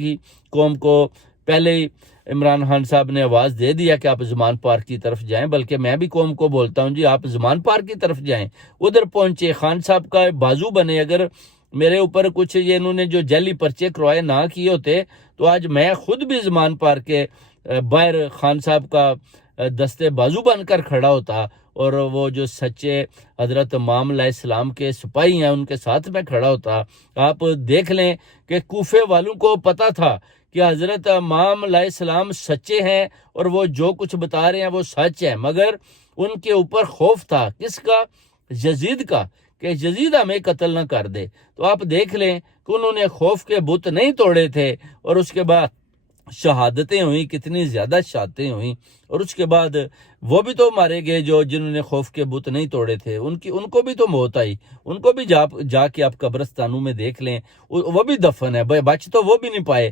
کی قوم کو پہلے ہی عمران خان صاحب نے آواز دے دیا کہ آپ زمان پارک کی طرف جائیں، بلکہ میں بھی قوم کو بولتا ہوں جی آپ زمان پارک کی طرف جائیں، ادھر پہنچے، خان صاحب کا بازو بنے۔ اگر میرے اوپر کچھ یہ انہوں نے جو جعلی پرچے کروائے نہ کیے ہوتے تو آج میں خود بھی زمان پارک کے باہر خان صاحب کا دستے بازو بن کر کھڑا ہوتا، اور وہ جو سچے حضرت امام علیہ السلام کے سپاہی ہیں ان کے ساتھ میں کھڑا ہوتا۔ آپ دیکھ لیں کہ کوفے والوں کو پتہ تھا کہ حضرت امام علیہ السلام سچے ہیں اور وہ جو کچھ بتا رہے ہیں وہ سچ ہے، مگر ان کے اوپر خوف تھا، کس کا؟ یزید کا، کہ یزید ہمیں قتل نہ کر دے۔ تو آپ دیکھ لیں کہ انہوں نے خوف کے بت نہیں توڑے تھے، اور اس کے بعد شہادتیں ہوئیں، کتنی زیادہ شہادتیں ہوئیں، اور اس کے بعد وہ بھی تو مارے گئے جو جنہوں نے خوف کے بت نہیں توڑے تھے، ان کو بھی تو موت آئی، ان کو بھی جا کے آپ قبرستانوں میں دیکھ لیں، وہ بھی دفن ہے، بچ تو وہ بھی نہیں پائے۔